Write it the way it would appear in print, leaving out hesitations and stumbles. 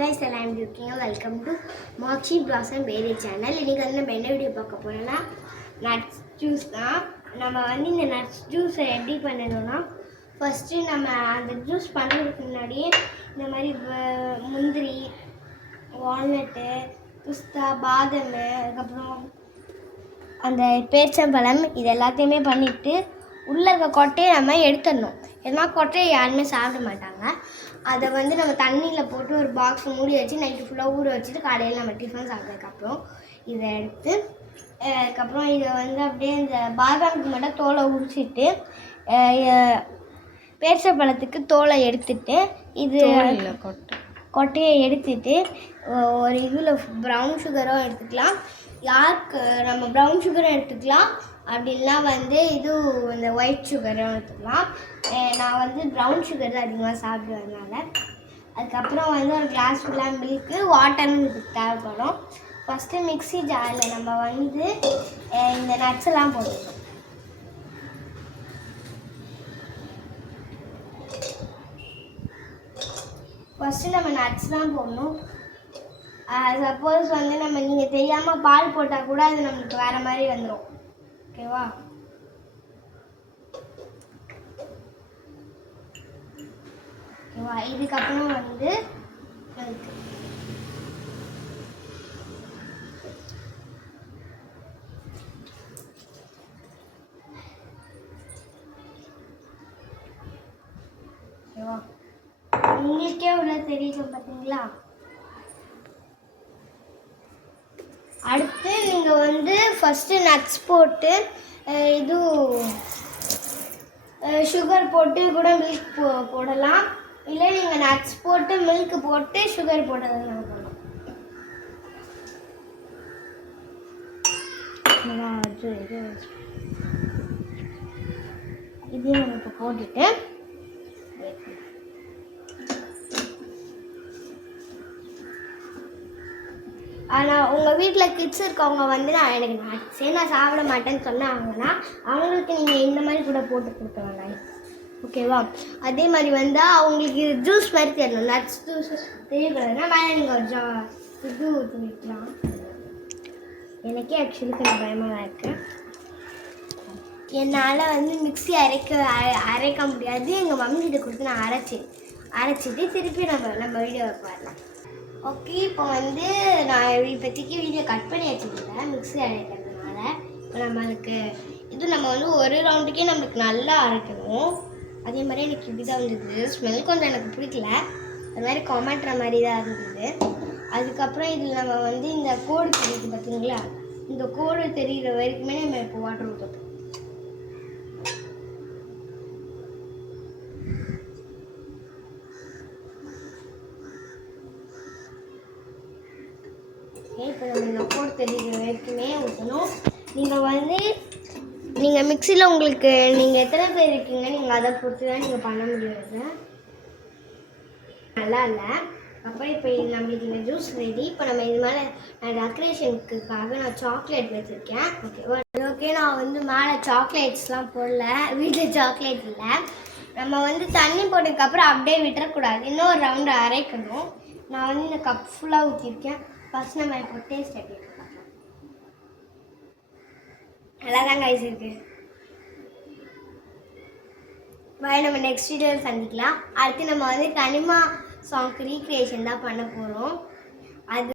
guys, I'm Yuki. Welcome to Mochi Blossom Berry channel. இன்னைக்கு வந்து நம்ம என்ன வீடியோ பார்க்க போறோம்னா நட்ஸ் ஜூஸ் தான். நம்ம வந்து இந்த நட்ஸ் ஜூஸை எப்படி பண்ணணும்னா ஃபர்ஸ்ட் நம்ம அந்த ஜூஸ் பண்ணுறதுக்கு முன்னாடி இந்த மாதிரி முந்திரி, வால்நட்டு, பிஸ்தா, பாதாம், அதுக்கப்புறம் அந்த பேரிச்சம்பழம் இது எல்லாத்தையுமே பண்ணிவிட்டு உள்ளே இருக்க கொட்டையை நம்ம எடுத்துடணும். ஏன்னா கொட்டையை யாருமே சாப்பிட மாட்டாங்க. அதை வந்து நம்ம தண்ணியில் போட்டு ஒரு பாக்ஸ் மூடி வச்சு நைட்டு ஃபுல்லாக ஊற வச்சுட்டு காலையில் நம்ம டிஃபன் சாப்பிட்டதுக்கப்புறம் இதை எடுத்து அதுக்கப்புறம் இதை வந்து அப்படியே இந்த பாதாமுக்கு மட்டும் தோலை உரிச்சிட்டு பேரிச்சம்பழத்துக்கு தோலை எடுத்துட்டு இது கொட்டையை எடுத்துட்டு ஒரு இதில் ப்ரௌன் சுகரும் எடுத்துக்கலாம். யாருக்கு நம்ம ப்ரௌன் சுகரும் எடுத்துக்கலாம், அப்படின்னா வந்து இது இந்த ஒயிட் சுகரும் எடுத்துக்கலாம். நான் வந்து ப்ரௌன் சுகர் தான் அதிகமாக சாப்பிடுவதுனால. அதுக்கப்புறம் வந்து ஒரு கிளாஸ் ஃபுல்லாக மில்க்கு, வாட்டர்னு இதுக்கு தேவைப்படும். ஃபஸ்ட்டு மிக்ஸி ஜாரில் நம்ம வந்து இந்த நட்ஸ் எல்லாம் போட்டுக்கணும். ஃபஸ்ட்டு நம்ம நட்ஸ் தான் போடணும். சப்போஸ் வந்து நீங்கள் தெரியாமல் பால் போட்டால் கூட அது நம்மளுக்கு வேறு மாதிரி வந்துடும். ஓகேவா? ஓகேவா? இதுக்கப்புறம் வந்து ஓகேவா, உங்களுக்கே உள்ள தெரியும் பார்த்தீங்களா? அடுத்து நீங்கள் வந்து ஃபஸ்ட்டு நட்ஸ் போட்டு இது சுகர் போட்டு கூட மில்க் போடலாம். இல்லை நீங்கள் நட்ஸ் போட்டு மில்க் போட்டு சுகர் போட்டதெல்லாம் போடலாம். இதையும் நம்ம இப்போ போட்டுட்டு ஆனால் உங்கள் வீட்டில் கிட்ஸ் இருக்கவங்க வந்து எனக்கு நட்ஸே நான் சாப்பிட மாட்டேன்னு சொன்னாங்கன்னா அவங்களுக்கு நீங்கள் இந்த மாதிரி கூட போட்டு கொடுக்கலாம். ஓகேவா? அதே மாதிரி வந்தால் அவங்களுக்கு ஜூஸ் மாதிரி தெரியணும். நட்ஸ் ஜூஸ் தெரியக்கூடாதுன்னா மேலே நீங்கள் ஒரு இது ஊற்றிக்கலாம். எனக்கே ஆக்சுவலி கொஞ்சம் பயமாக தான் இருக்குது. என்னால் வந்து மிக்ஸி அரைக்க முடியாது. எங்கள் மம்மி கிட்ட கொடுத்து நான் அரைச்சிட்டு திருப்பி நம்ம வீடியோவுக்கு வரலாம். ஓகே, இப்போ வந்து நான் இப்போதைக்கு வீடியோ கட் பண்ணி வச்சுருக்கேன் மிக்ஸி அரைக்கிறதுனால. இப்போ நம்மளுக்கு இது நம்ம வந்து ஒரு ரவுண்டுக்கே நம்மளுக்கு நல்லா அரைக்கணும். அதே மாதிரி எனக்கு இப்படி தான் இருந்தது. ஸ்மெல் கொஞ்சம் எனக்கு பிடிக்கல, அது மாதிரி கொமாட்டுற மாதிரி தான் இருந்தது. அதுக்கப்புறம் இதில் நம்ம வந்து இந்த கோடு தெரியுது பார்த்தீங்களா, இந்த கோடு தெரிகிற வரைக்குமே நம்ம இப்போ வாட்டர் ஊற்றணும். இப்போ நம்ம இந்த கோடு தெரிகிற வரைக்குமே ஊற்றணும். நீங்கள் மிக்சியில் உங்களுக்கு நீங்கள் எத்தனை பேர் இருக்கீங்க நீங்கள் அதை பொறுத்து தான் நீங்கள் பண்ண முடியாது. நல்லா இல்லை. அப்புறம் இப்போ நம்மளுக்கு இந்த ஜூஸ் ரெடி. இப்போ நம்ம இது மேலே நான் டெக்கரேஷனுக்காக நான் சாக்லேட் வச்சுருக்கேன். ஓகே, நான் வந்து மேலே சாக்லேட்ஸ்லாம் போடல, வீட்டில் சாக்லேட் இல்லை. நம்ம வந்து தண்ணி போட்டதுக்கப்புறம் அப்படியே விட்டுறக்கூடாது, இன்னும் ஒரு ரவுண்டு அரைக்கணும். நான் வந்து இந்த கப் ஃபுல்லாக ஊற்றிருக்கேன். ஃபஸ்ட் நம்ம இப்போ டேஸ்ட் எப்படி இருக்கு பார்க்கலாம். நல்லா தான் கைஸ் இருக்குது. பாய், நம்ம நெக்ஸ்ட் வீடியோவில் சந்திக்கலாம். அடுத்து நம்ம வந்து கனிமா சாங்க்கு ரீக்ரியேஷன் தான் பண்ண போகிறோம்.